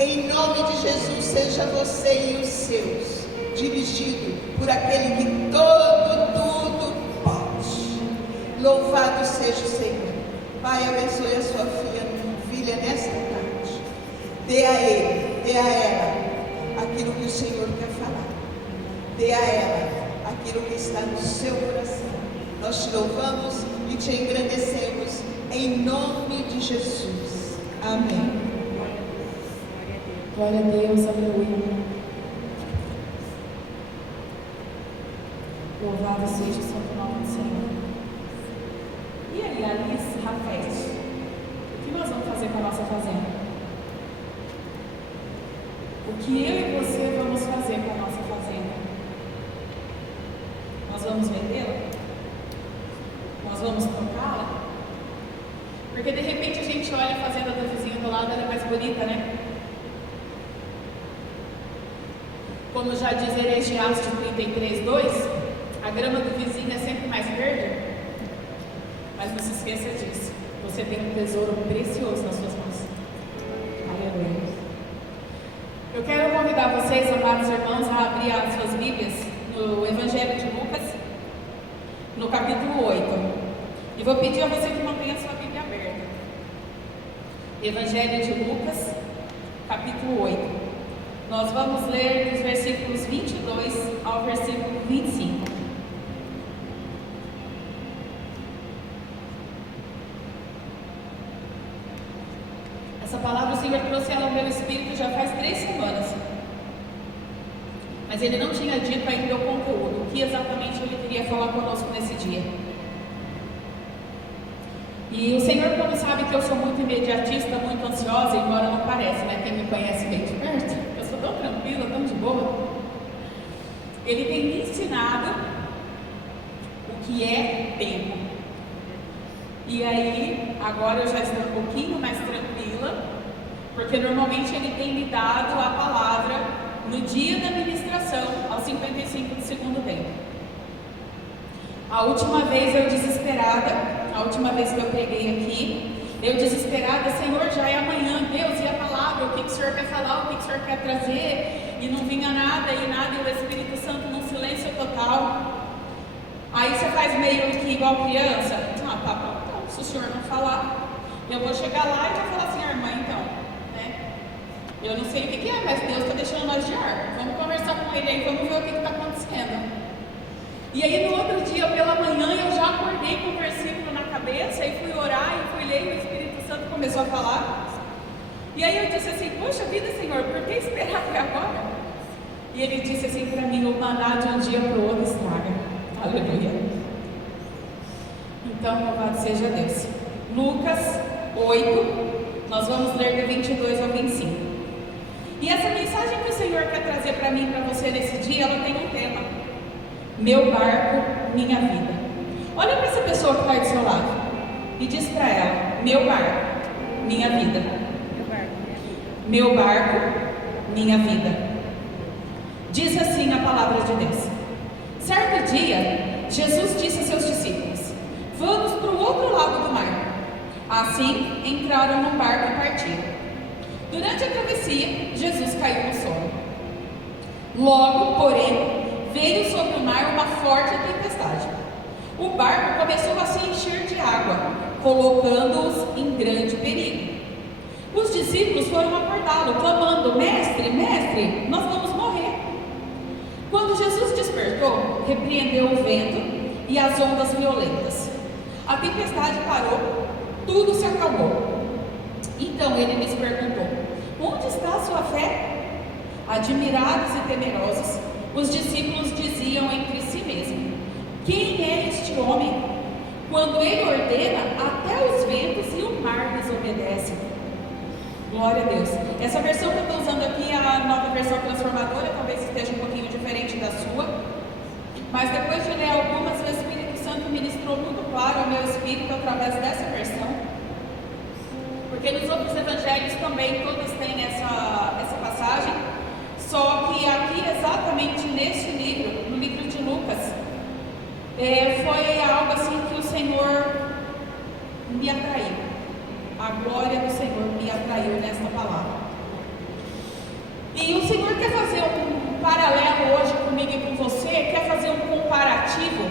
Em nome de Jesus, seja você e os seus dirigido por aquele que tudo pode. Louvado seja o Senhor. Pai, abençoe a sua filha nesta tarde. Dê a ele, dê a ela aquilo que o Senhor quer falar. Dê a ela aquilo que está no seu coração. Nós te louvamos e te engrandecemos em nome de Jesus. Amém. Glória a Deus, aleluia. Louvado seja o santo nome do Senhor. E aí, Alice, Rafete, o que nós vamos fazer com a nossa fazenda? O que eu e você vamos fazer com a nossa fazenda? Nós vamos vendê-la? Nós vamos trocá-la? Porque de repente a gente olha a fazenda do vizinho do lado, ela é mais bonita, né? Como já diz Eclesiastes 33:2, a grama do vizinho é sempre mais verde. Mas não se esqueça disso. Você tem um tesouro precioso nas suas mãos. Aleluia. Eu quero convidar vocês, amados irmãos, a abrir as suas Bíblias no Evangelho de Lucas, no capítulo 8. E vou pedir a você que mantenha a sua Bíblia aberta. Evangelho de Lucas, capítulo 8. Nós vamos ler dos versículos 22 ao versículo 25. Essa palavra o Senhor trouxe ela ao meu espírito já faz 3 semanas. Mas Ele não tinha dito ainda o conteúdo, o que exatamente Ele queria falar conosco nesse dia. E o Senhor, como sabe que eu sou muito imediatista, muito ansiosa, embora não pareça, né? Quem me conhece bem de perto, eu sou tão tranquila, tão de boa. Ele tem me ensinado o que é tempo. E aí, agora eu já estou um pouquinho mais tranquila, porque normalmente Ele tem me dado a palavra no dia da ministração, aos 55 do segundo tempo. A última vez eu desesperada, a última vez que eu preguei aqui, eu desesperada, Senhor, já é amanhã, Deus, e a palavra, o que o Senhor quer falar, o que o Senhor quer trazer, e não vinha nada, e o Espírito Santo num silêncio total. Aí você faz meio que igual criança, tá bom, então, se o Senhor não falar, eu vou chegar lá e vou falar assim, irmã, então, né, eu não sei o que é, mas Deus está deixando nós de ar, vamos conversar com Ele aí, vamos ver o que está acontecendo. E aí no outro dia, pela manhã, eu já acordei com o versículo na cabeça e fui orar e fui ler e o Espírito Santo começou a falar. E aí eu disse assim, poxa vida, Senhor, por que esperar até agora? E Ele disse assim para mim, o maná de um dia para o outro estraga. Aleluia. Então, louvado seja Deus. Lucas 8, nós vamos ler do 22 ao 25. E essa mensagem que o Senhor quer trazer para mim e para você nesse dia, ela tem um tema. Meu barco, minha vida. Olha para essa pessoa que está aí do seu lado e diz para ela, meu barco, minha vida. Meu barco, minha vida. Diz assim a palavra de Deus. Certo dia, Jesus disse a seus discípulos, vamos para o outro lado do mar. Assim, entraram no barco e partiram. Durante a travessia, Jesus caiu no sono. Logo, porém, veio sobre o mar uma forte tempestade. O barco começou a se encher de água, colocando-os em grande perigo. Os discípulos foram acordá-lo, clamando, mestre, mestre, nós vamos morrer. Quando Jesus despertou, repreendeu o vento e as ondas violentas. A tempestade parou, tudo se acalmou. Então ele lhes perguntou, onde está a sua fé? Admirados e temerosos, os discípulos diziam entre si mesmos, quem é este homem? Quando ele ordena, até os ventos e o mar desobedecem. Glória a Deus. Essa versão que eu estou usando aqui é a nova versão transformadora, talvez esteja um pouquinho diferente da sua. Mas depois de ler algumas, o Espírito Santo ministrou muito claro ao meu espírito através dessa versão. Porque nos outros evangelhos também todos têm essa passagem. Só que aqui, exatamente neste livro, no livro de Lucas, foi algo assim que o Senhor me atraiu. A glória do Senhor me atraiu nesta palavra. E o Senhor quer fazer um paralelo hoje comigo e com você, quer fazer um comparativo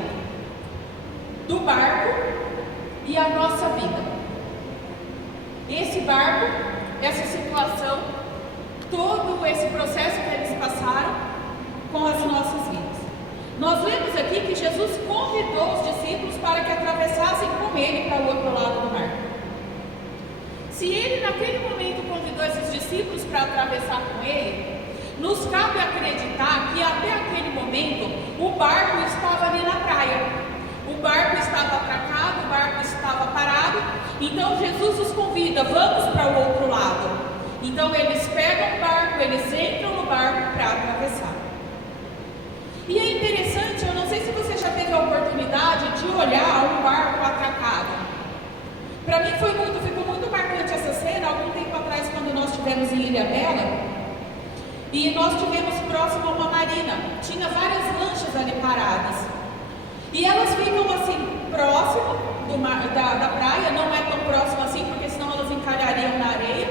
do barco e a nossa vida. Esse barco, essa situação, todo esse processo que eles passaram com as nossas vidas. Nós lemos aqui que Jesus convidou os discípulos para que atravessassem com ele para o outro lado do mar. Se ele naquele momento convidou esses discípulos para atravessar com ele, nos cabe acreditar que até aquele momento o barco estava ali na praia. O barco estava atracado, o barco estava parado. Então Jesus os convida, vamos para o outro lado. Então eles pegam o barco, eles entram no barco para atravessar. E é interessante, eu não sei se você já teve a oportunidade de olhar um barco atracado. Para mim ficou muito marcante essa cena, algum tempo atrás, quando nós estivemos em Ilhabela. E nós estivemos próximo a uma marina, tinha várias lanchas ali paradas. E elas ficam assim, próximo do mar, da praia, não é tão próximo assim, porque senão elas encalhariam na areia.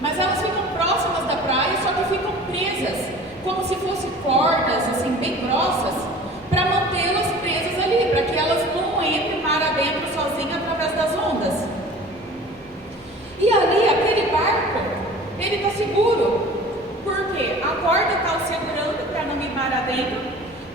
Mas elas ficam próximas da praia, só que ficam presas, como se fossem cordas, assim, bem grossas, para mantê-las presas ali, para que elas não entrem mar adentro sozinhas através das ondas. E ali, aquele barco, ele está seguro. Por quê? A corda está o segurando para não ir mar adentro.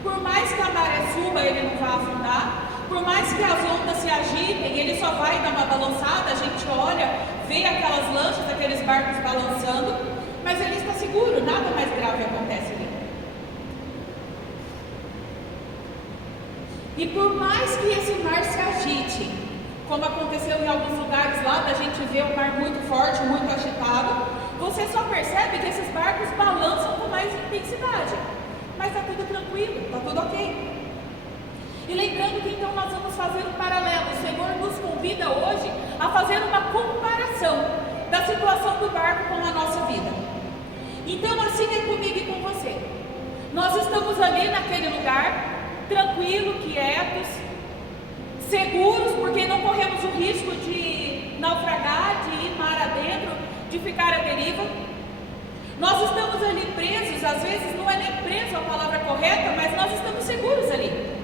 Por mais que a maré suba, ele não vai afundar. Por mais que as ondas se agitem, ele só vai dar uma balançada. A gente olha, vê aquelas lanchas, aqueles barcos balançando, mas ele está seguro, nada mais grave acontece ali. E por mais que esse mar se agite, como aconteceu em alguns lugares lá, da gente ver o mar muito forte, muito agitado, você só percebe que esses barcos balançam com mais intensidade. Mas está tudo tranquilo, está tudo ok. E lembrando que então nós vamos fazer um paralelo. O Senhor nos convida hoje a fazer uma comparação da situação do barco com a nossa vida. Então assim é comigo e com você. Nós estamos ali naquele lugar, tranquilo, quietos, seguros, porque não corremos o risco de naufragar, de ir mar adentro, de ficar à deriva. Nós estamos ali presos, às vezes não é nem preso a palavra correta, mas nós estamos seguros ali.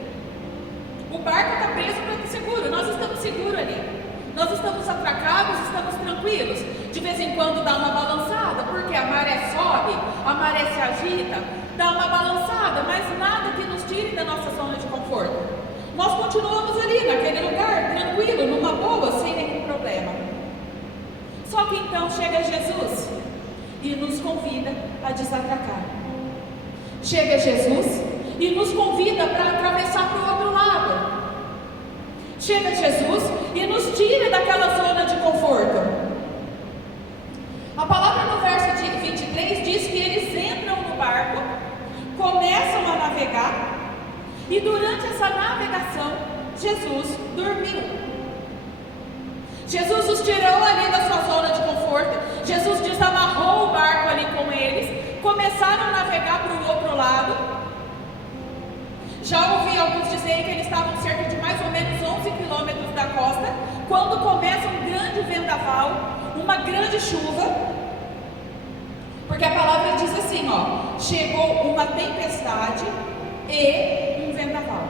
O barco está preso para estar seguro, nós estamos seguros ali. Nós estamos atracados, estamos tranquilos. De vez em quando dá uma balançada, porque a maré sobe, a maré se agita, dá uma balançada, mas nada que nos tire da nossa zona de conforto. Nós continuamos ali, naquele lugar, tranquilo, numa boa, sem nenhum problema. Só que então chega Jesus e nos convida a desatracar. Chega Jesus e nos convida para atravessar para o outro lado. Chega Jesus e nos tira daquela zona de conforto. A palavra no verso 23 diz que eles entram no barco, começam a navegar, e durante essa navegação, Jesus dormiu. Jesus os tirou ali da sua zona de conforto. Jesus desamarrou o barco ali com eles, começaram a navegar para o outro lado. Já ouvi alguns dizerem que eles estavam cerca de mais ou menos 11 quilômetros da costa, quando começa um grande vendaval, uma grande chuva, porque a palavra diz assim, ó, chegou uma tempestade e um vendaval.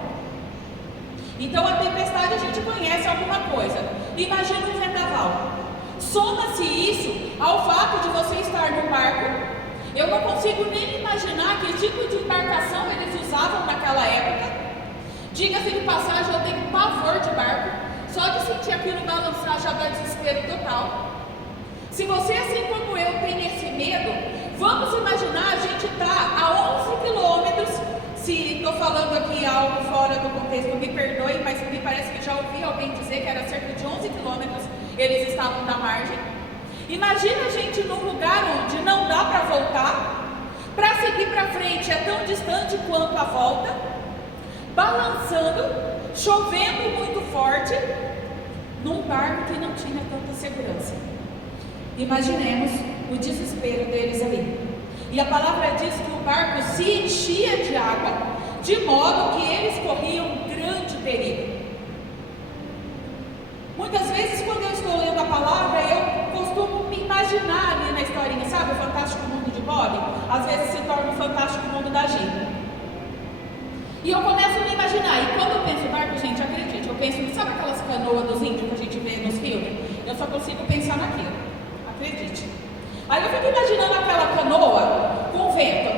Então a tempestade a gente conhece alguma coisa, imagina um vendaval. Soma-se isso ao fato de você estar no barco. Eu não consigo nem imaginar que tipo de embarcação eles usavam naquela época. Diga-se de passagem, eu tenho pavor de barco. Só de sentir aquilo balançar já dá desespero total. Se você, assim como eu, tem esse medo, vamos imaginar, a gente está a 11 quilômetros. Se estou falando aqui algo fora do contexto, me perdoe, mas me parece que já ouvi alguém dizer que era cerca de 11 quilômetros eles estavam na margem. Imagina a gente num lugar onde não dá para voltar, para seguir para frente é tão distante quanto a volta, balançando, chovendo muito forte, num barco que não tinha tanta segurança. Imaginemos o desespero deles ali. E a palavra diz que o barco se enchia de água, de modo que eles corriam um grande perigo. Muitas vezes, quando eu estou lendo a palavra, eu costumo me imaginar ali na historinha, sabe, o Fantástico Mundo de Bob? As E eu começo a me imaginar, e quando eu penso barco, gente, acredite, eu penso, sabe aquelas canoas dos índios que a gente vê nos filmes? Eu só consigo pensar naquilo, acredite. Aí eu fico imaginando aquela canoa com vento.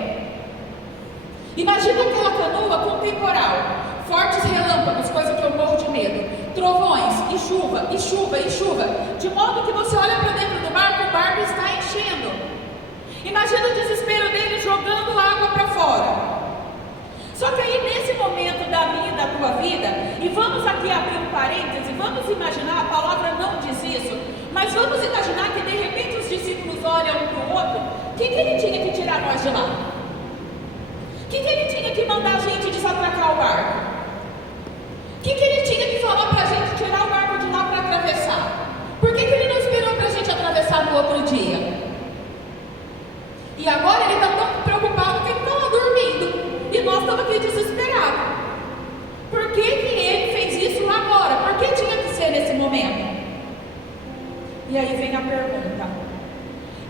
Imagina aquela canoa com temporal, fortes relâmpagos, coisa que eu morro de medo, trovões, e chuva, e chuva, e chuva, de modo que você olha para dentro do barco, o barco está enchendo. Imagina o desespero dele jogando água para fora. Só que aí nesse momento da minha e da tua vida, e vamos aqui abrir um parêntese, vamos imaginar, a palavra não diz isso, mas vamos imaginar que de repente os discípulos olham um para o outro, o que ele tinha que tirar nós de lá? O que ele tinha que mandar a gente desatracar o barco? O que ele tinha que falar para a gente tirar o barco de lá para atravessar? Por que ele não esperou para a gente atravessar no outro dia? E agora ele está tão preocupado que ele está lá dormindo. E nós estamos aqui desesperados. Por que ele fez isso agora? Por que tinha que ser nesse momento? E aí vem a pergunta: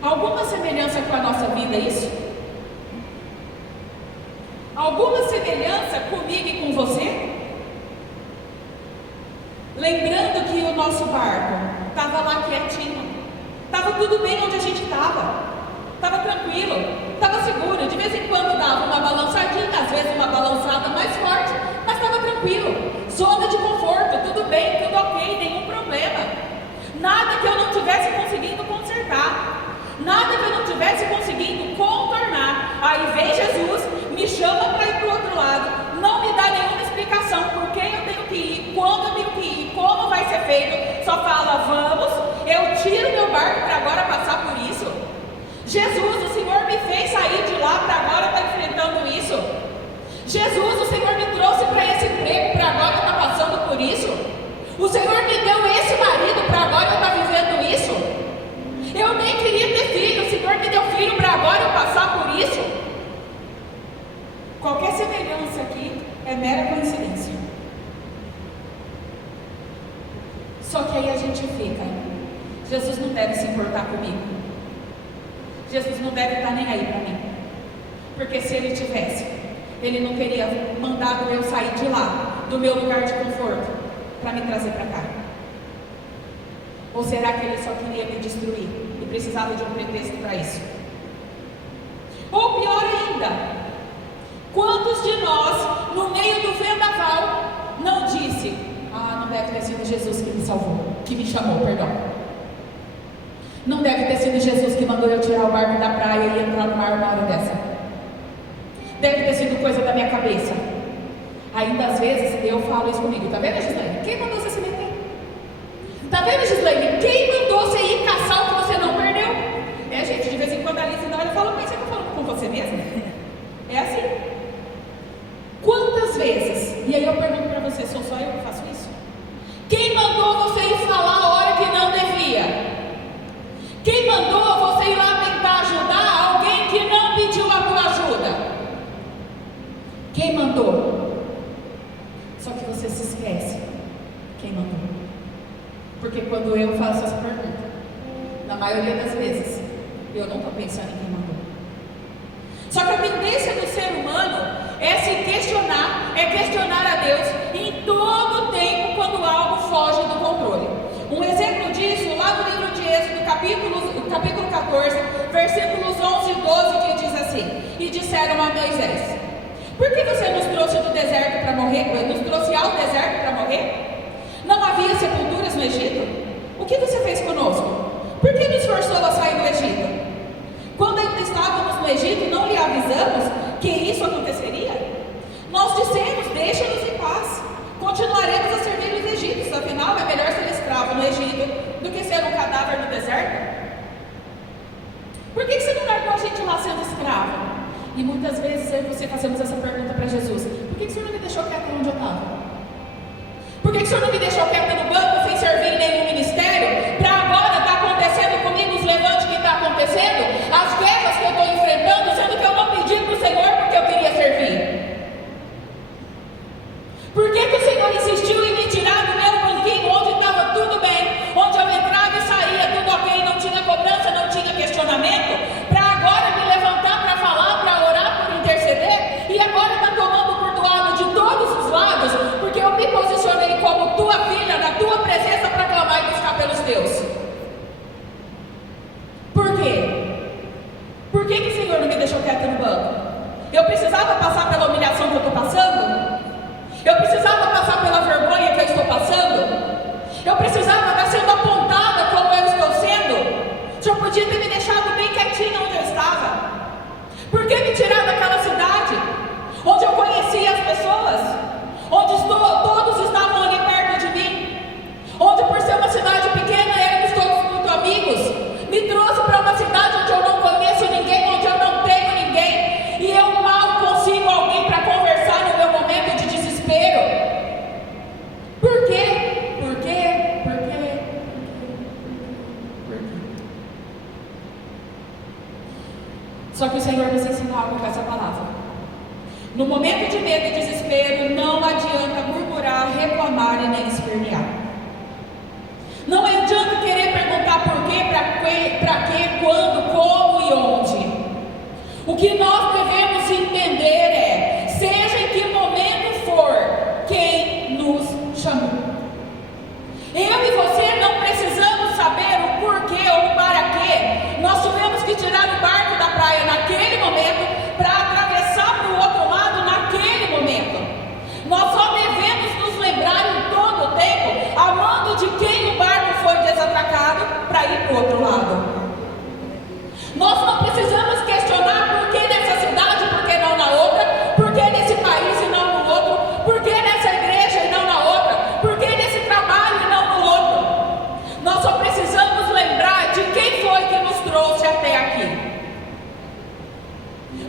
alguma semelhança com a nossa vida isso? Alguma semelhança comigo e com você? Lembrando que o nosso barco estava lá quietinho, estava tudo bem onde a gente estava, estava tranquilo, estava seguro. De vez em quando dava uma balançadinha, às vezes uma balançada mais forte, mas estava tranquilo, zona de conforto, tudo bem, tudo ok, nenhum problema, nada que eu não estivesse conseguindo consertar, nada que eu não estivesse conseguindo contornar. Aí vem Jesus, me chama para ir para o outro lado, não me dá nenhuma explicação por que eu tenho que ir, quando eu tenho que ir, como vai ser feito, só fala: vamos, eu tiro meu barco para agora passar por isso. Jesus, o Senhor me fez sair de lá para agora estar enfrentando isso. Jesus, o Senhor me trouxe para esse emprego para agora estar passando por isso. O Senhor me deu esse marido para agora eu estar vivendo isso. Eu nem queria ter filho, o Senhor me deu filho para agora eu passar por isso. Qualquer semelhança aqui é mera coincidência. Só que aí a gente fica: Jesus não deve se importar comigo. Jesus não deve estar nem aí para mim. Porque se ele tivesse, ele não teria mandado eu sair de lá, do meu lugar de conforto, para me trazer para cá. Ou será que ele só queria me destruir e precisava de um pretexto para isso? Ou pior ainda, quantos de nós, no meio do vendaval, não disse: não deve ter sido Jesus que me salvou, que me chamou, perdão. Não deve ter sido Jesus que mandou eu tirar o barco da praia e entrar no mar uma hora dessa. Deve ter sido coisa da minha cabeça. Ainda às vezes eu falo isso comigo: tá vendo, Gislaine? Quem mandou você se meter? Tá vendo, Gislaine? Quem mandou você ir caçar o que você não perdeu? Gente, de vez em quando a Alice olha e fala: mas você está falando com você mesmo? É assim. Quantas vezes? E aí eu pergunto para você: sou só eu que faço isso? Quem mandou você ir falar a hora que não devia? Quem mandou você ir lá tentar ajudar alguém que não pediu a tua ajuda? Quem mandou? Só que você se esquece quem mandou. Porque quando eu faço essa pergunta, na maioria das vezes, eu não estou pensando em quem mandou. Só que a tendência do ser humano é se questionar, é questionar a Deus em todo o tempo quando algo foge do controle. Um exemplo disso, lá no livro de Êxodo, capítulo 14, versículos 11 e 12, que diz assim: e disseram a Moisés: por que você nos trouxe do deserto para morrer? Nos trouxe ao deserto para morrer? Não havia sepulturas no Egito? O que você fez conosco? Por que nos forçou a sair do Egito? Quando ainda estávamos no Egito, não lhe avisamos que isso aconteceria? Nós dissemos: deixa-nos em paz, continuaremos a servir os egípcios, afinal é melhor ser escravo no Egito do que ser um cadáver no deserto. Por que você não largou a gente lá sendo escravo? E muitas vezes eu e você fazemos essa pergunta para Jesus: por que o Senhor não me deixou quieta onde eu estava? Por que o Senhor não me deixou quieta no banco sem servir em nenhum ministério? Para agora está acontecendo comigo os levantes que está acontecendo, as guerras que eu estou enfrentando, sendo que eu não pedi para o Senhor porque eu queria servir. Por que o Senhor insistiu em me tirar do meu banquinho onde estava tudo bem, onde eu entrava e saía tudo ok, não tinha cobrança, não tinha questionamento, para agora me levantar para falar, para orar, para interceder, e agora está tomando por do lado de Eu precisava passar pela humilhação que eu estou passando? Eu precisava passar pela vergonha que eu estou passando? Eu precisava estar sendo apontada como eu estou sendo? O Senhor podia ter me deixado bem quietinha onde eu estava. Por que me tirar daquela cidade, onde eu conhecia as pessoas, onde todos estavam ali perto de mim, onde por ser uma cidade pequena éramos todos muito amigos, me trouxe para uma cidade onde eu não conheço ninguém, onde eu não tenho ninguém, e eu mal consigo alguém para conversar no meu momento de desespero. Por quê? Por quê? Por quê? Por quê? Só que o Senhor nos ensina algo com essa palavra. No momento de medo e desespero, não adianta murmurar, reclamar e nem espernear. Não adianta querer perguntar por quê, para quê, quando, como e onde. O que nós devemos entender é, seja em que momento for, quem nos chamou. Eu e você não precisamos saber o porquê ou para quê. Nós tivemos que tirar o barco da praia naquele momento para atravessar para o outro lado naquele momento. Nós só devemos nos lembrar em todo o tempo, amando de quem o barco foi desatracado para ir para o outro lado. Nós não precisamos questionar por que nessa cidade, por que não na outra, por que nesse país e não no outro, por que nessa igreja e não na outra, por que nesse trabalho e não no outro. Nós só precisamos lembrar de quem foi que nos trouxe até aqui.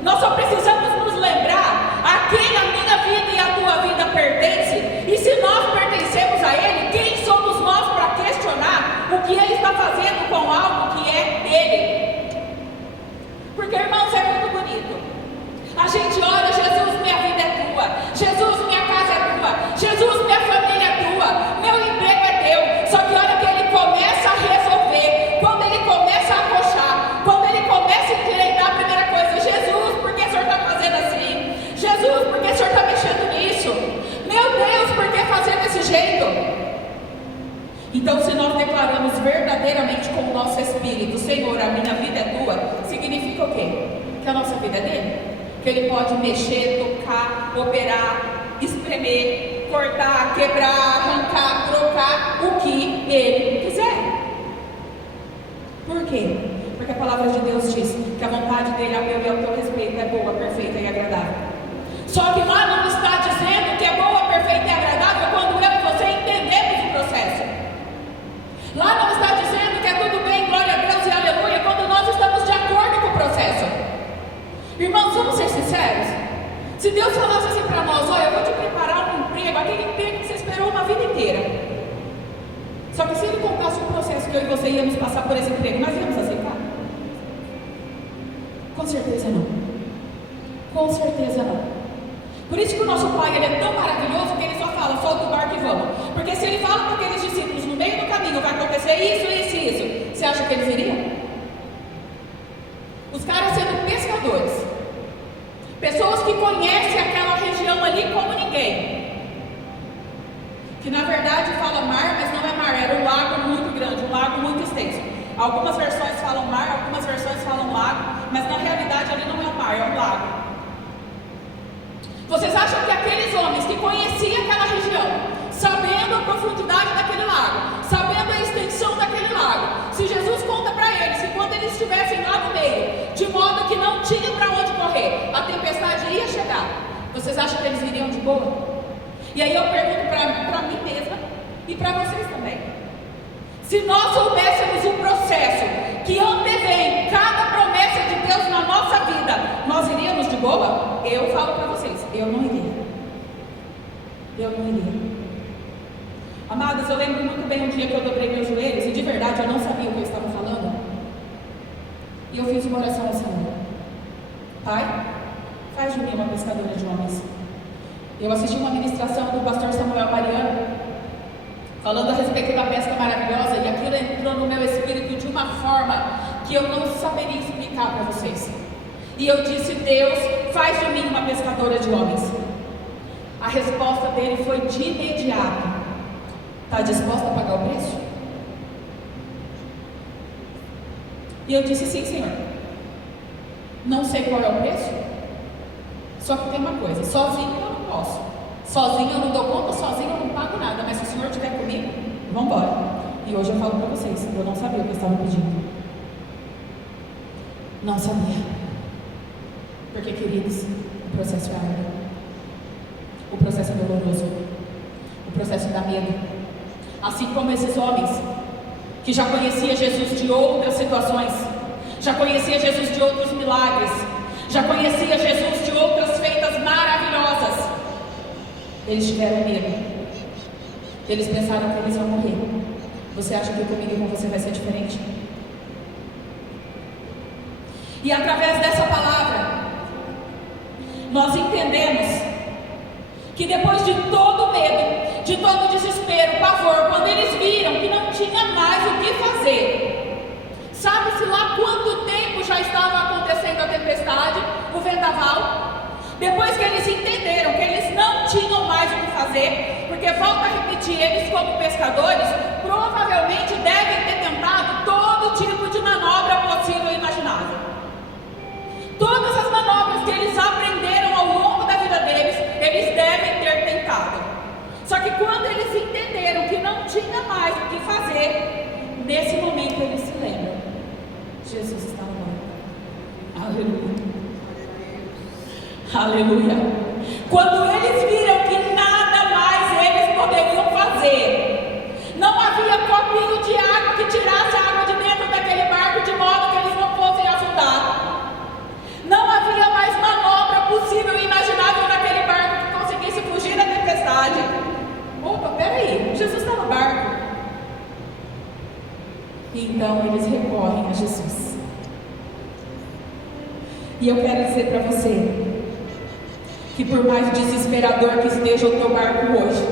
Nós só precisamos nos lembrar a quem a minha vida e a tua vida pertence, e se nós pertencemos a Ele, quem somos nós para questionar o que Ele está fazendo com algo que é dele? Porque, irmãos, é muito bonito. A gente ora, Jesus, minha vida é tua, Jesus, minha casa é tua, Jesus, minha família é tua, meu emprego é teu. Só que a hora que Ele começa a resolver, quando Ele começa a acochar, quando Ele começa a endireitar, a primeira coisa, Jesus, por que o Senhor está fazendo assim? Jesus, por que o Senhor está mexendo nisso? Meu Deus, por que fazer desse jeito? Então, se nós declaramos verdadeiramente com o nosso espírito, Senhor, a minha vida é tua, significa o quê? Que a nossa vida é dele? Que ele pode mexer, tocar, operar, espremer, cortar, quebrar, arrancar, trocar, o que ele quiser. Por quê? Porque a palavra de Deus diz que a vontade dele ao meu e ao teu respeito é boa, perfeita e agradável. Só que lá não está dizendo que é boa, perfeita e agradável quando eu e você entendemos o processo. Lá não está dizendo que é tudo bem, glória a Deus e aleluia, quando nós estamos de acordo com o processo. Irmãos, vamos ser sinceros. Se Deus falasse assim para nós, olha, eu vou te preparar um emprego, aquele emprego que você esperou uma vida inteira. Só que se Ele contasse o processo que eu e você íamos passar por esse emprego, nós íamos aceitar? Com certeza não. Com certeza não. Por isso que o nosso Pai, Ele é tão maravilhoso que Ele só fala, solta o barco e vamos. Porque se Ele fala para aqueles discípulos, no meio do caminho vai acontecer isso, isso e isso, você acha que eles iriam? Os caras sendo pescadores, pessoas que conhecem aquela região ali como ninguém, que na verdade fala mar, mas não é mar, era um lago muito grande, um lago muito extenso. Algumas versões falam mar, algumas versões falam lago, mas na realidade ali não é um mar, é um lago. Vocês acham que aqueles homens que conheciam aquela região, sabendo a profundidade daquele lago, sabendo a extensão daquele lago, se Jesus conta para eles que quando eles estivessem lá no meio, de modo que não tinha para onde correr, a tempestade ia chegar, vocês acham que eles iriam de boa? E aí eu pergunto para mim mesma e para vocês também. Se nós soubéssemos o processo que antevém cada promessa de Deus na nossa vida, nós iríamos de boa? Eu falo para vocês, eu não iria. Eu não iria. Amadas, eu lembro muito bem um dia que eu dobrei meus joelhos e de verdade eu não sabia o que eu estava falando. E eu fiz uma oração ao Senhor. Pai, faz de mim uma pescadora de homens. Eu assisti uma ministração do pastor Samuel Mariano, falando a respeito da pesca maravilhosa, e aquilo entrou no meu espírito de uma forma que eu não saberia explicar para vocês. E eu disse, Deus, faz de mim uma pescadora de homens. A resposta dele foi de imediato. Está disposta a pagar o preço? E eu disse, sim, Senhor. Não sei qual é o preço, Só que tem uma coisa, sozinho eu não posso. Sozinho eu não dou conta, sozinho eu não pago nada. Mas se o Senhor estiver comigo, vamos embora. E hoje eu falo para vocês, eu não sabia o que eu estava pedindo. Não sabia. Porque, queridos, o processo é árduo. O processo é doloroso. O processo dá medo. Assim como esses homens que já conhecia Jesus de outras situações, já conhecia Jesus de outros milagres, já conhecia Jesus de outras feitas maravilhosas. Eles tiveram medo. Eles pensaram que eles iam morrer. Você acha que comigo e com você vai ser diferente? E através dessa palavra, nós entendemos que depois de todo medo, de todo desespero, pavor, quando eles viram que não tinha mais o que fazer, sabe-se lá quanto tempo já estava acontecendo a tempestade, o vendaval? Depois que eles entenderam que eles não tinham mais o que fazer, porque, volto a repetir, eles como pescadores, provavelmente devem ter tentado todo tipo de manobra possível e imaginável. Todas as manobras que eles aprenderam ao longo da vida deles, eles devem ter tentado. Só que quando eles entenderam que não tinha mais o que fazer, nesse momento eles se lembram: Jesus está no barco. Aleluia. Aleluia. Quando eles viram que nada mais eles poderiam fazer, não havia copinho de água que tirasse a água de dentro daquele barco de modo que eles não fossem afundar. Não havia mais manobra possível e imaginável naquele barco que conseguisse fugir da tempestade. Opa, peraí, Jesus está no barco. Então eles recorrem a Jesus. E eu quero dizer para você que por mais desesperador que esteja o teu barco hoje,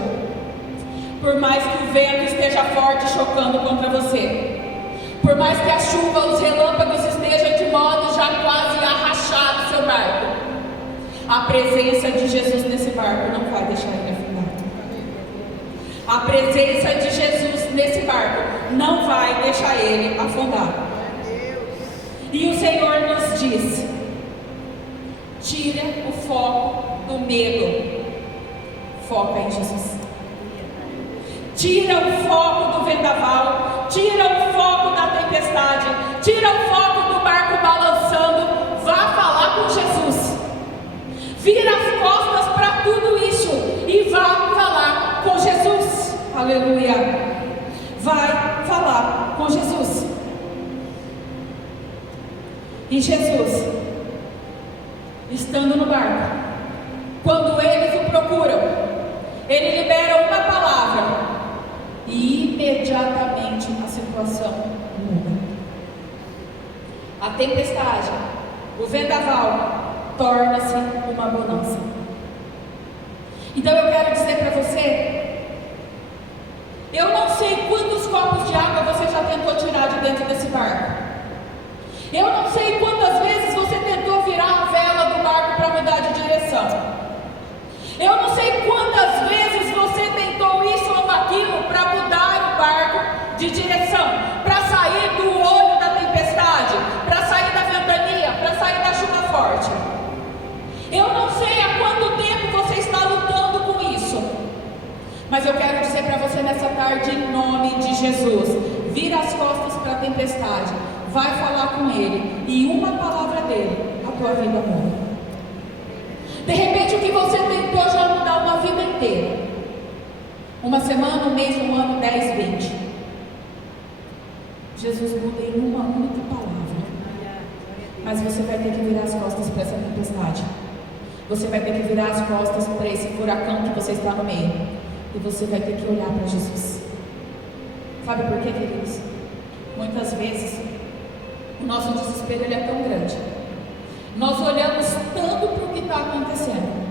por mais que o vento esteja forte chocando contra você, por mais que a chuva, os relâmpagos estejam de modo já quase a rachar o seu barco, a presença de Jesus nesse barco não vai deixar ele afundar. A presença de Jesus nesse barco não vai deixar ele afundar. E o Senhor nos diz: tira o foco do medo, foca em Jesus. Tira o foco do vendaval, tira o foco da tempestade, tira o foco do barco balançando, vá falar com Jesus. Vira as costas para tudo isso e vá falar com Jesus. Aleluia. Vai falar com Jesus. E Jesus, estando no barco, quando eles o procuram, ele libera uma palavra e imediatamente a situação muda. A tempestade, o vendaval, torna-se uma bonança. Então eu quero dizer para você, eu não sei quantos copos de água você já tentou tirar de dentro desse barco. Eu não sei quantas vezes você tentou virar a vela do barco para mudar de direção. Eu não sei quantas vezes você tentou isso ou aquilo para mudar o barco de direção, para sair do olho da tempestade, para sair da ventania, para sair da chuva forte. Eu não sei há quanto tempo você está lutando com isso, mas eu quero dizer para você nessa tarde, em nome de Jesus, vira as costas para a tempestade, vai falar com ele, e uma palavra dele, a tua vida muda. De repente o que você tentou já mudar uma vida inteira, uma semana, um mês, um ano, 10, 20, Jesus muda em uma única palavra. Mas você vai ter que virar as costas para essa tempestade, você vai ter que virar as costas para esse furacão que você está no meio, e você vai ter que olhar para Jesus. Sabe por quê, queridos? Muitas vezes o nosso desespero ele é tão grande, nós olhamos tanto para o que está acontecendo,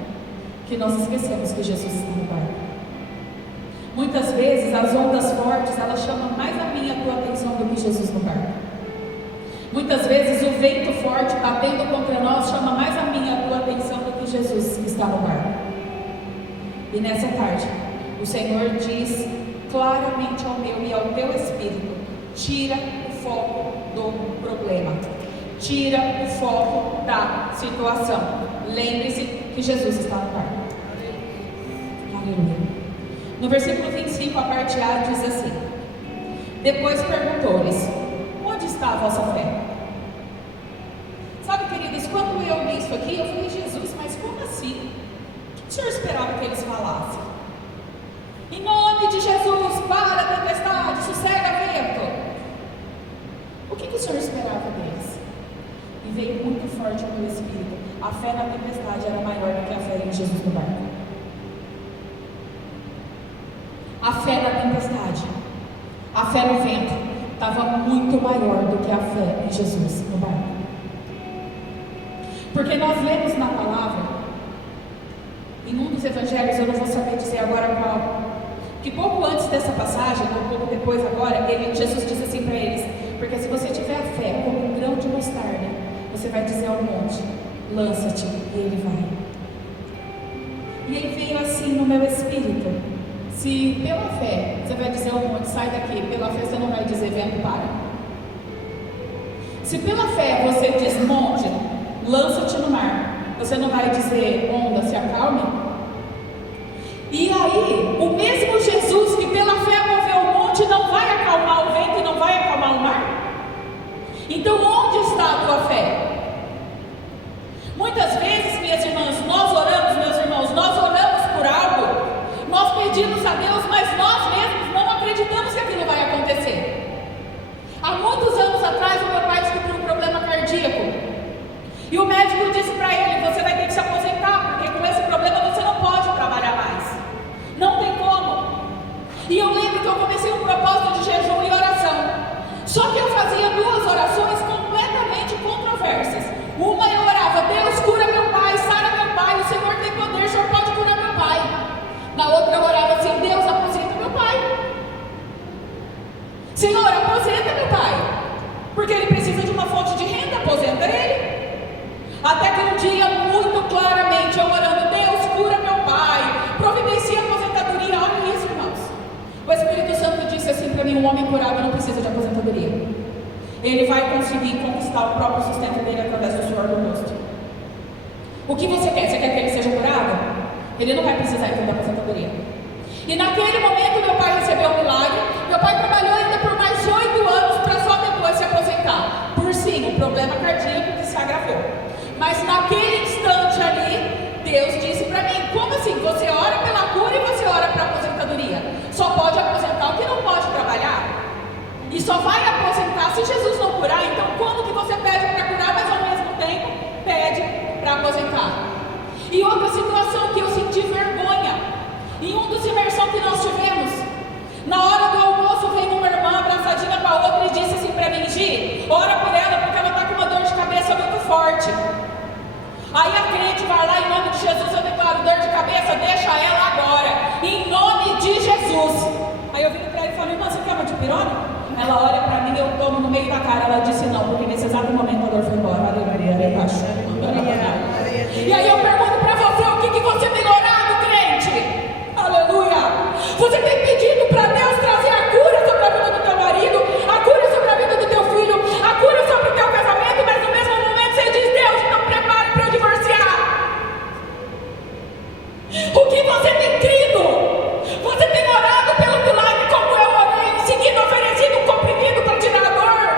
que nós esquecemos que Jesus está no barco. Muitas vezes as ondas fortes, elas chamam mais a minha e a tua atenção do que Jesus no barco. Muitas vezes o vento forte batendo contra nós chama mais a minha e a tua atenção do que Jesus que está no barco. E nessa tarde, o Senhor diz claramente ao meu e ao teu espírito: tira o foco do problema, tira o foco da situação. Lembre-se que Jesus está no barco. Aleluia. No versículo 25, a parte A diz assim: depois perguntou-lhes: onde está a vossa fé? Sabe, queridos, quando eu li isso aqui, eu falei: Jesus, mas como assim? O que o Senhor esperava que eles falassem? Em nome de Jesus, para a tempestade, sossega vento. O que o Senhor esperava deles? E veio muito forte ao meu espírito: a fé na tempestade era maior do que a fé em Jesus no barco. A fé na tempestade, a fé no vento, estava muito maior do que a fé em Jesus no barco. Porque nós lemos na palavra, em um dos evangelhos, eu não vou saber dizer agora qual, que pouco antes dessa passagem, ou pouco depois agora, Jesus disse assim para eles: porque se você tiver fé como um grão de mostarda, você vai dizer ao monte: lança-te, e ele vai. E aí veio assim no meu espírito: se pela fé você vai dizer ao monte: sai daqui, pela fé você não vai dizer: vento, para. Se pela fé você diz: monte, lança-te no mar, você não vai dizer: onda, se acalme? E aí, o mesmo Jesus que pela fé moveu o monte não vai acalmar o vento e não vai acalmar o mar? Então onde está a tua fé? Muitas vezes, minhas irmãs, nós oramos, meus irmãos, nós oramos por algo, nós pedimos a Deus, mas nós mesmos não acreditamos que aquilo vai acontecer. Há muitos anos atrás, o meu pai descobriu um problema cardíaco. E o médico disse para ele: você vai ter que se aposentar, porque com esse problema você não pode trabalhar mais. Não tem como. E eu lembro que eu comecei um propósito de jejum e oração. Só que eu fazia duas orações completamente controversas. Uma eu orava: Deus, cura meu pai, sara meu pai, o Senhor tem poder, o Senhor pode curar meu pai. Na outra eu orava assim: Deus, aposenta meu pai. Senhor, aposenta meu pai, porque ele precisa de uma fonte de renda, aposenta ele. Até que um dia, muito claramente, eu orando: Deus, cura meu pai, providencia a aposentadoria. Olha isso, irmãos. O Espírito Santo disse assim para mim: um homem curado não precisa de aposentadoria. Ele vai conseguir conquistar o próprio sustento dele através do suor do rosto. O que você quer? Você quer que ele seja curado? Ele não vai precisar então da aposentadoria. E naquele momento meu pai recebeu um milagre. Meu pai trabalhou ainda por mais 8 anos para só depois se aposentar. Por sim, um problema cardíaco que se agravou. Mas naquele instante ali, Deus disse para mim: como assim? Você ora pela cura e você ora para a aposentadoria. Só pode aposentar o que não pode trabalhar. E só vai aposentar se Jesus não curar. Então como que você pede para curar, mas ao mesmo tempo pede para aposentar? E outra situação que eu senti vergonha, em um dos imersão que nós tivemos, na hora do almoço veio uma irmã abraçadinha com a outra e disse assim para mim: Gi, ora por ela porque ela está com uma dor de cabeça muito forte. Aí a crente vai lá: em nome de Jesus eu declaro dor de cabeça, deixa ela agora, em nome de Jesus. Aí eu vim para ela e falei: irmã, você quer uma dipirona? Ela olha para mim, eu tomo no meio da cara. Ela disse: não, porque nesse exato momento a dor foi embora. E aí eu pergunto para você: o que você tem orado, crente? Aleluia! Você tem pedido para Deus trazer a cura sobre a vida do teu marido, a cura sobre a vida do teu filho, a cura sobre o teu casamento, mas no mesmo momento você diz: Deus, então prepare para eu divorciar. O que você tem crido? Você tem orado pelo milagre como eu orei, em seguida oferecido um comprimido para tirar a dor?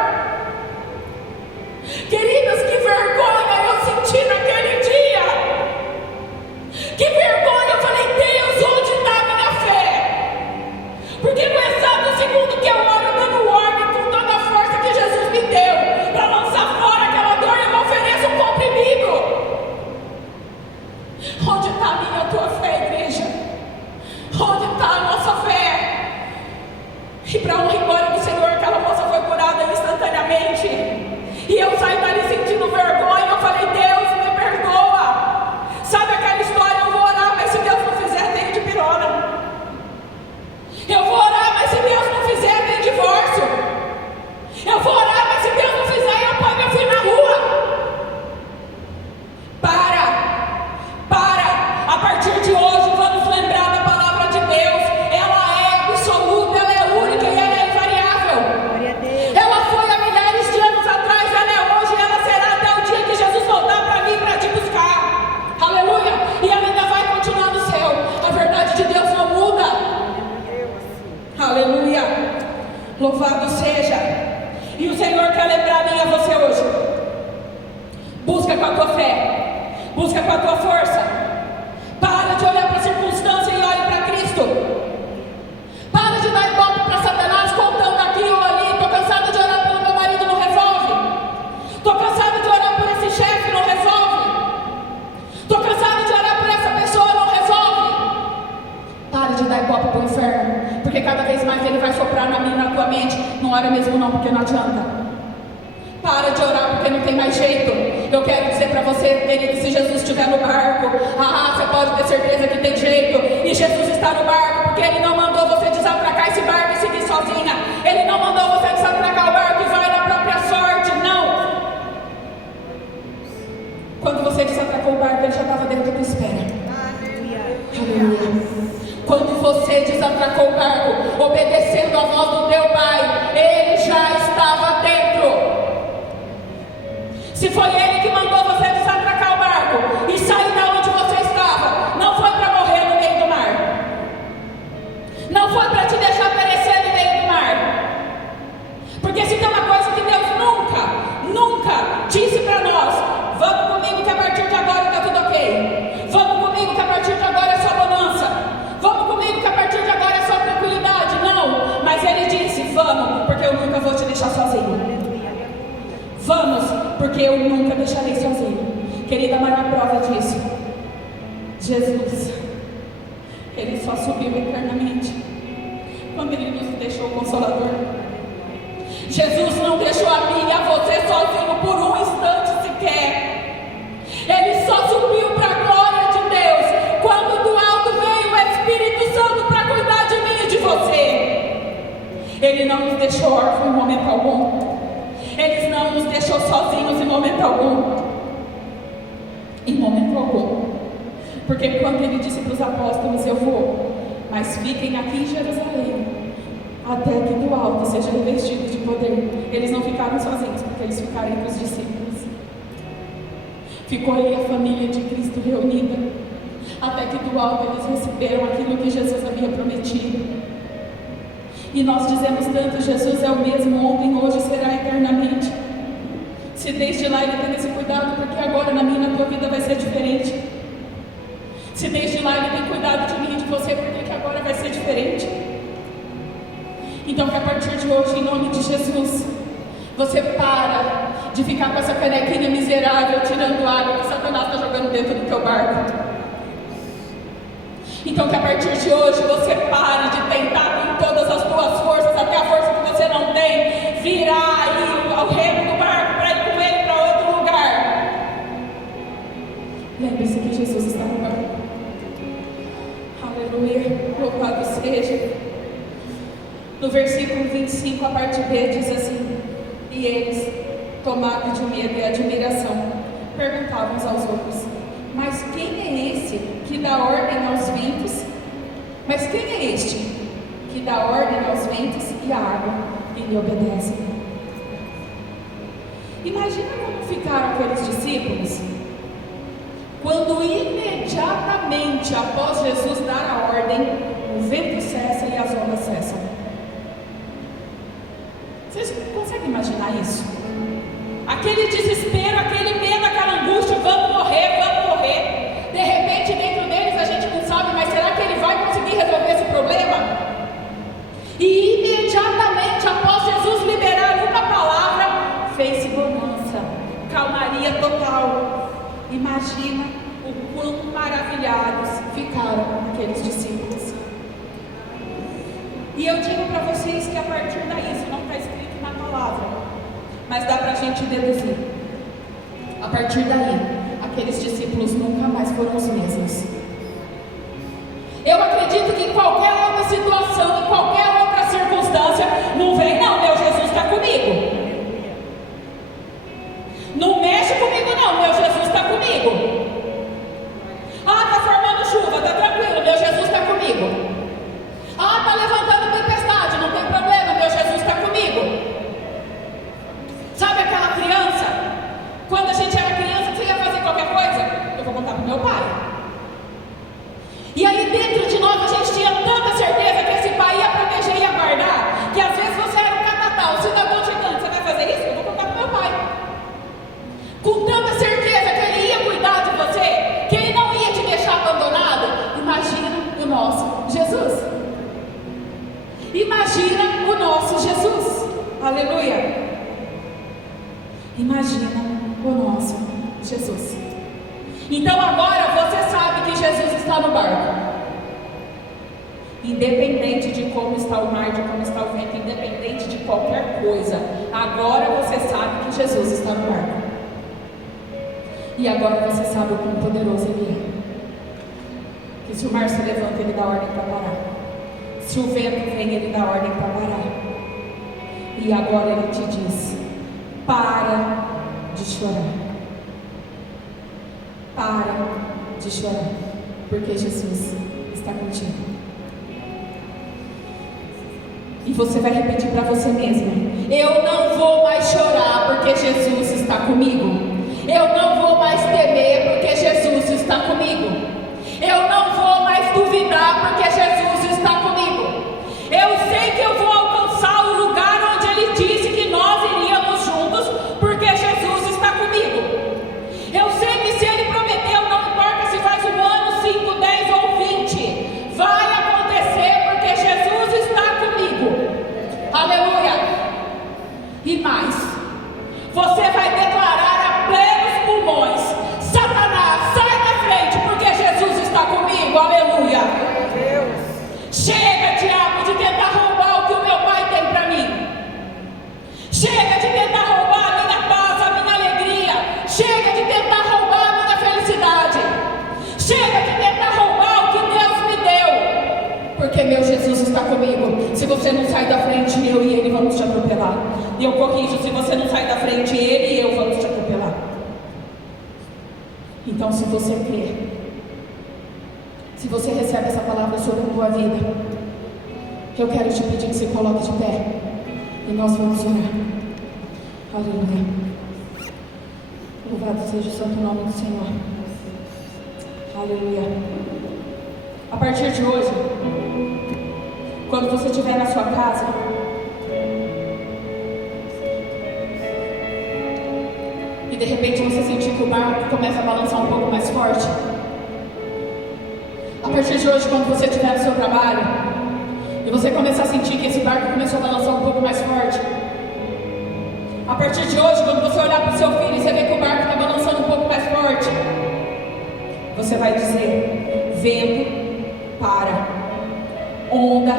Queridas, que vergonha eu senti naquele dia. a tua fé, busca com a tua força. Para de olhar para a circunstância e olhe para Cristo. Para de dar golpe para Satanás contando aqui ou ali. Estou cansado de orar pelo meu marido, não resolve. Estou cansado de orar por esse chefe, não resolve. Estou cansado de orar por essa pessoa, não resolve. Para de dar golpe para o inferno, porque cada vez mais ele vai soprar na minha e na tua mente. Não ora mesmo não, porque não adianta. Para de orar porque não tem mais jeito. Eu quero dizer para você, querido, se Jesus estiver no barco, você pode ter certeza que tem jeito. E Jesus está no barco porque Ele não mandou você desatracar esse barco e seguir sozinha. Ele não mandou você desatracar o barco e vai na própria sorte, não. Quando você desatracou o barco, Ele já estava dentro da espera. Aleluia. Quando você desatracou o barco, obedecendo a voz do teu Pai, Ele já estava dentro. Se foi Ele que mandou você desatracar o barco e sair da onde você estava, não foi para morrer no meio do mar, não foi para te deixar perecer no meio do mar, porque se tem uma coisa que Deus nunca disse para nós: vamos comigo que a partir de agora está tudo ok, vamos comigo que a partir de agora é só bonança, vamos comigo que a partir de agora é só tranquilidade. Não, mas Ele disse: vamos, porque eu nunca vou te deixar sozinho. Vamos, porque eu nunca deixarei sozinho. Querida, a maior prova disso, Jesus, Ele só subiu eternamente quando Ele nos deixou o Consolador. Jesus não deixou a mim e a você sozinho por um instante sequer. Ele só subiu para a glória de Deus quando do alto veio o Espírito Santo para cuidar de mim e de você. Ele não nos deixou órfãos em momento algum. Ele não nos deixou sozinhos em momento algum. Em momento algum. Porque quando Ele disse para os apóstolos: eu vou, mas fiquem aqui em Jerusalém, até que do alto sejam revestidos de poder. Eles não ficaram sozinhos, porque eles ficaram entre os discípulos. Ficou ali a família de Cristo reunida, até que do alto eles receberam aquilo que Jesus havia prometido. E nós dizemos tanto: Jesus é o mesmo ontem, hoje e será eternamente. Se desde lá Ele tem esse cuidado, porque agora na minha e na tua vida vai ser diferente. Se desde lá Ele tem cuidado de mim e de você, porque que agora vai ser diferente. Então que a partir de hoje, em nome de Jesus, você para de ficar com essa canequinha miserável tirando água que Satanás está jogando dentro do teu barco. Então que a partir de hoje você pare de tentar com todas as tuas forças, até a força que você não tem, virar aí ao remo do barco para ir com ele para outro lugar. Lembre-se que Jesus está no barco. Aleluia, louvado seja. No versículo 25, a parte B diz assim: e eles, tomados de medo e admiração, perguntavam uns aos outros: mas quem é esse que dá ordem aos ventos? Mas quem é este que dá ordem aos ventos e à água e lhe obedecem? Imagina como ficaram aqueles discípulos quando imediatamente após Jesus dar a ordem, o vento cessa e as ondas cessam. Vocês conseguem imaginar isso? Aquele desespero, aquele medo, aquela angústia: vamos morrer, vamos morrer. De repente dentro deles a gente não sabe, mas será que ele vai conseguir resolver esse problema? E imediatamente após Jesus liberar uma palavra, fez-se bonança, calmaria total. Imagina o quão maravilhados ficaram aqueles discípulos. E eu digo para vocês que a partir daí, isso não está escrito na palavra, mas dá para a gente deduzir. A partir daí, aqueles discípulos nunca mais foram os mesmos. Eu acredito que em qualquer outra situação, em qualquer outra circunstância, não vem não, meu Jesus está comigo. Não mexe comigo não, meu Jesus está comigo. Está formando chuva, está tranquilo, meu Jesus está comigo. Está levantando tempestade, não tem problema, meu Jesus está comigo. Sabe aquela criança? Quando a gente era criança, você ia fazer qualquer coisa? Eu vou contar para o meu pai. E aí dentro de nós a gente tinha tanta Aleluia. Imagina o nosso Jesus. Então agora você sabe que Jesus está no barco. Independente de como está o mar, de como está o vento, independente de qualquer coisa, agora você sabe que Jesus está no barco. E agora você sabe o quão poderoso Ele é. Que se o mar se levanta, Ele dá ordem para parar. Se o vento vem, Ele dá ordem para parar. E agora Ele te diz: para de chorar. Para de chorar, porque Jesus está contigo. E você vai repetir para você mesma: eu não vou mais chorar porque Jesus está comigo. Eu não vou mais temer porque Jesus está comigo. Eu não vou mais duvidar porque Jesus está comigo. Eu sei que eu vou alcançar o lugar onde Ele disse que nós iríamos juntos porque Jesus está comigo. Eu sei que se Ele prometeu, não importa se faz 1 ano, 5, 10 ou 20, vai acontecer porque Jesus está comigo. Aleluia! E mais, você vai declarar a plenos pulmões: Satanás, sai da frente porque Jesus está comigo. Aleluia! Chega, diabo, de tentar roubar o que o meu Pai tem para mim. Chega de tentar roubar a minha paz, a minha alegria. Chega de tentar roubar a minha felicidade. Chega de tentar roubar o que Deus me deu, porque meu Jesus está comigo. Se você não sai da frente, eu e Ele vamos te atropelar. E eu corrijo: se você não sai da frente, Ele e eu vamos te atropelar. Então, se você crê, se você recebe essa palavra sobre a tua vida, eu quero te pedir que você coloque de pé e nós vamos orar. Aleluia. Louvado seja o santo nome do Senhor. Aleluia. A partir de hoje, quando você estiver na sua casa, e de repente você sentir que o barco começa a balançar um pouco mais forte, a partir de hoje, quando você estiver no seu trabalho e você começar a sentir que esse barco começou a balançar um pouco mais forte, a partir de hoje, quando você olhar para o seu filho e você ver que o barco está balançando um pouco mais forte, você vai dizer: vento, para, onda,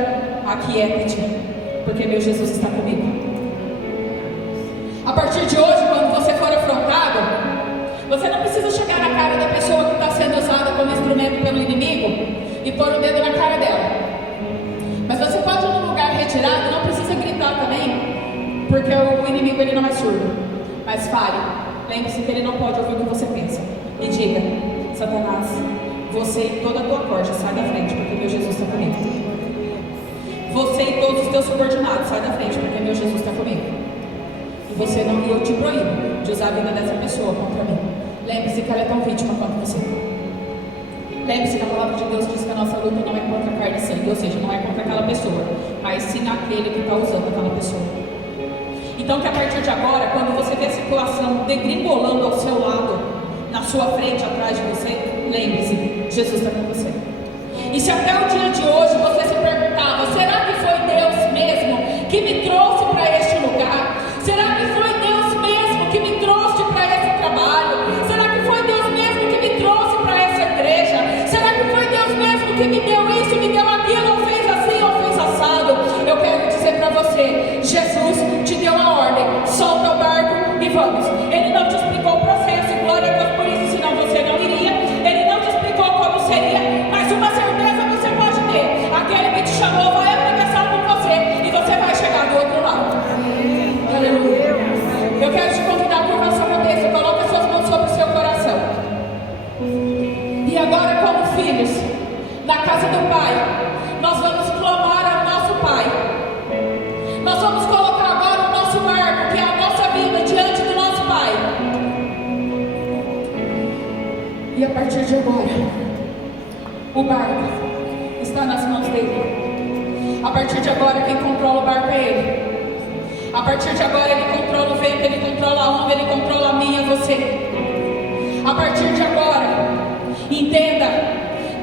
aquieta-te, porque meu Jesus está comigo. A partir de hoje, quando você for afrontado, você não precisa chegar na cara da pessoa que está sendo usada como instrumento pelo inimigo e pôr o dedo na cara dela. Mas você pode ir num lugar retirado, não precisa gritar também, porque o inimigo ele não é surdo. Mas fale, lembre-se que ele não pode ouvir o que você pensa. E diga: Satanás, você e toda a tua corja, sai da frente, porque meu Jesus está comigo. Você e todos os teus subordinados, sai da frente, porque meu Jesus está comigo. E você não, eu te proíbo de usar a vida dessa pessoa contra mim. Lembre-se que ela é tão vítima quanto você. Lembre-se que a palavra de Deus diz que a nossa luta não é contra carne e sangue, ou seja, não é contra aquela pessoa, mas sim aquele que está usando aquela pessoa. Então, que a partir de agora, quando você vê a situação degringolando ao seu lado, na sua frente, atrás de você, lembre-se, Jesus está com você. E se até o dia de hoje você se perguntava: será que foi Deus mesmo que me trouxe para este lugar? Será que foi Deus mesmo que me trouxe para esse trabalho? Será que foi Deus mesmo que me trouxe para essa igreja? Será que foi Deus mesmo que me deu isso, me deu aquilo, ou fez assim, ou fez assado? Eu quero dizer para você: Jesus te deu a ordem, solta o barco e vamos. Ele não te explicou o processo, glória a Deus por isso, senão você não iria. Ele não te explicou como seria, mas uma certeza você pode ter: aquele que te chamou vai atravessar com você e você vai chegar do outro lado. Aleluia. Eu quero te convidar a curvar sua cabeça, coloque as suas mãos sobre o seu coração. E agora, como filhos, na casa do Pai, nós vamos clamar ao nosso Pai. Nós vamos colocar agora o nosso barco, que é a nossa vida, diante do nosso Pai. E a partir de agora, o barco está nas mãos dele. A partir de agora, quem controla o barco é ele. A partir de agora ele controla o vento, ele controla a onda, ele controla a mim e você. A partir de agora, entenda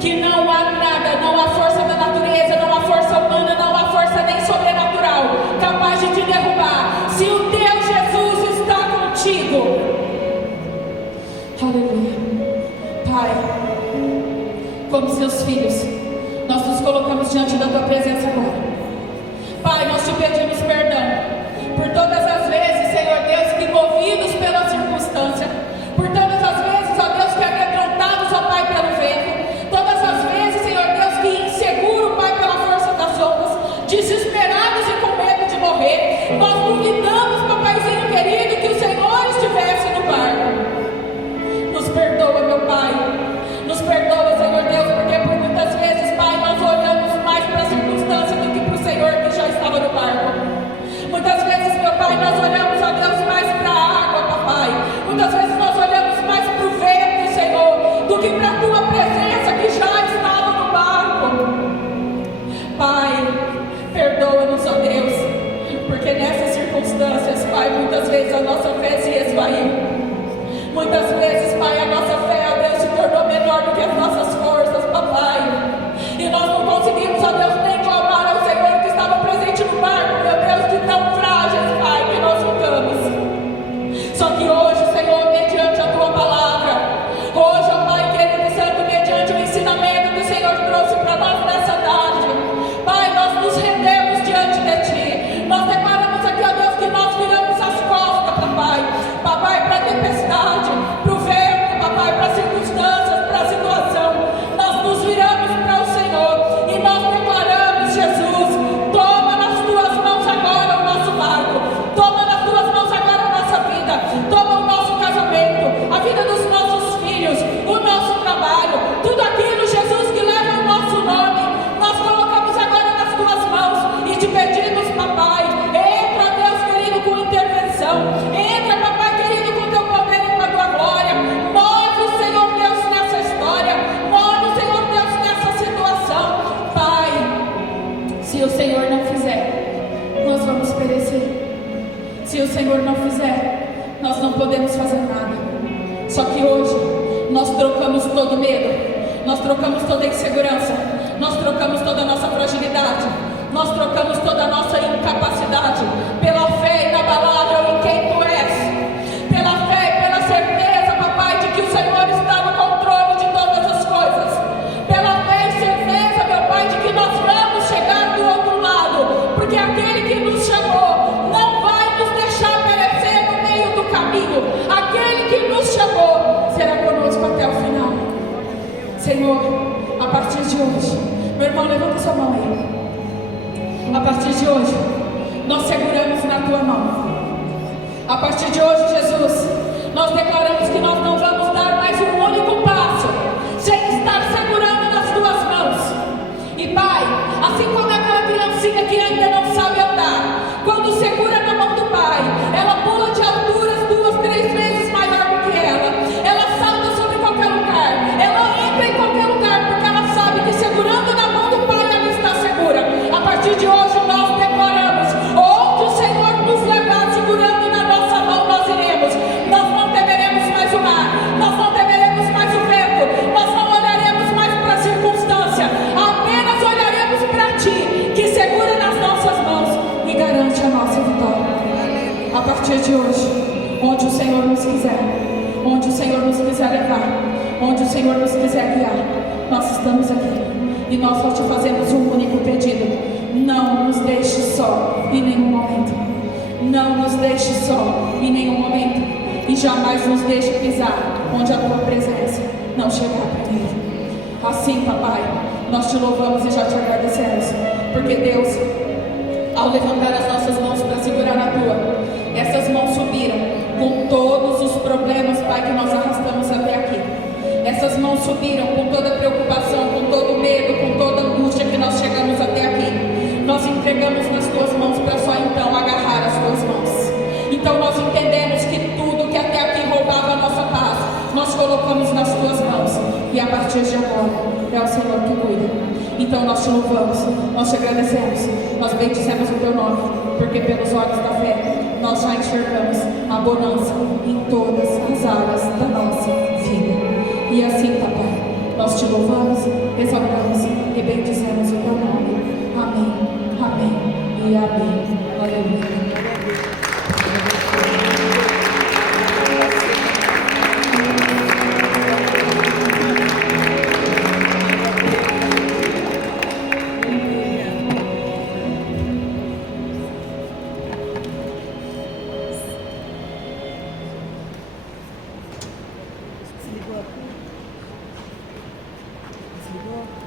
que não há nada, não há força da natureza, não há força humana, não há força nem sobrenatural capaz de te derrubar. Aleluia. Pai, como seus filhos, nós nos colocamos diante da tua presença agora. Pai, nós te pedimos perdão por todas as vezes, Senhor Deus, que movidos pela circunstância, por todas as vezes, ó Deus, que amedrontados, ó Pai, pelo vento, todas as vezes, Senhor Deus, que inseguro, Pai, pela força das ondas, desesperados e com medo de morrer, nós duvidamos, papaizinho querido, que o Senhor estivesse no barco. Nos perdoa, meu Pai, nos perdoa, Senhor Deus, porque por muitas vezes, Pai, nós olhamos mais para a circunstância do que para o Senhor que já estava no barco. Muitas vezes, meu Pai, nós olhamos, ó Deus, mais para a água, papai. Muitas vezes nós olhamos mais para o vento, Senhor, do que para a tua presença que já estava no barco. Pai, perdoa-nos, ó Deus, porque nessas circunstâncias, Pai, muitas vezes a nossa fé se esvaiu. Muitas vezes, Pai, a nossa fé, ó Deus, se tornou menor do que as nossas forças, papai. E nós não conseguimos, ó Deus, nem clamar ao Senhor que estava presente no barco, meu Deus, de tão frágeis, Pai, que nós ficamos. Só que hoje, Senhor, mediante a tua palavra, hoje, ó Pai querido e santo, mediante o ensinamento que o Senhor trouxe para nós nessa tarde, Pai, nós nos rendemos diante de ti. Nós declaramos aqui, ó Deus, que nós viramos as costas, papai, para a tempestade, para o vento, papai, para as circunstâncias, para a situação. Nós nos viramos para o Senhor e nós declaramos, Jesus, toma nas tuas mãos agora o nosso barco, toma nas tuas mãos agora a nossa vida, toma o nosso casamento, a vida dos nossos filhos, o nosso trabalho, tudo aquilo, Jesus, que leva o nosso nome, nós colocamos agora nas tuas mãos e te pedimos, papai, entra, Deus querido, com intervenção, entra, papai querido, com teu poder e com a tua glória, move, Senhor Deus, nessa história, move, Senhor Deus, nessa situação, Pai. Se o Senhor não fizer, nós vamos perecer. Se o Senhor não fizer, nós não podemos fazer nada. Só que hoje nós trocamos todo medo, nós trocamos toda insegurança, nós trocamos toda a nossa fragilidade, nós trocamos toda a nossa incapacidade pela fé inabalável em quem tu és, pela fé e pela certeza, papai, de que o Senhor está no controle de todas as coisas, pela fé e certeza, meu Pai, de que nós vamos chegar do outro lado, porque aquele que nos chamou não vai nos deixar perecer no meio do caminho. Aquele que nos chamou será conosco até o final. Senhor, a partir de hoje, meu irmão, levanta sua mão aí. A partir de hoje, nós seguramos na tua mão. A partir de hoje, Jesus, nós declaramos que nós não vamos dar mais um único passo sem estar segurando nas tuas mãos. E Pai, assim como aquela criancinha que ainda não sabe andar, quando segura na mão do Pai, ela pula de alturas 2, 3 vezes maior do que ela salta sobre qualquer lugar, ela entra em qualquer lugar, porque ela sabe que segurando na mão do Pai ela está segura. A partir de hoje nós declaramos, onde o Senhor nos levar segurando na nossa mão, nós iremos. Nós não temeremos mais o mar, nós não temeremos mais o vento, nós não olharemos mais para a circunstância, apenas olharemos para ti, que segura nas nossas mãos e garante a nossa vitória. A partir de hoje, onde o Senhor nos quiser, onde o Senhor nos quiser levar, onde o Senhor nos quiser guiar, nós estamos aqui. E nós só te fazemos um único pedido: não nos deixe só em nenhum momento. Não nos deixe só em nenhum momento. E jamais nos deixe pisar onde a tua presença não chegar primeiro. Assim, papai, nós te louvamos e já te agradecemos, porque Deus, ao levantar as nossas mãos para segurar a tua, essas mãos subiram com todos os problemas, Pai, que nós arrastamos até aqui. Essas mãos subiram com toda a preocupação, com todo o medo, com toda a angústia que nós chegamos até aqui. Nós entregamos nas tuas mãos para só então agarrar as tuas mãos. Então nós entendemos que tudo que até aqui roubava a nossa paz, nós colocamos nas tuas mãos. E a partir de agora, é o Senhor que cuida. Então nós te louvamos, nós te agradecemos, nós bendizemos o teu nome, porque pelos olhos da fé, nós já enxergamos a bonança em todas as áreas da nossa vida. E assim, papai, nós te louvamos, exaltamos e bendizemos o teu nome. Amém, amém e amém. Aleluia. Desligou? Desligou?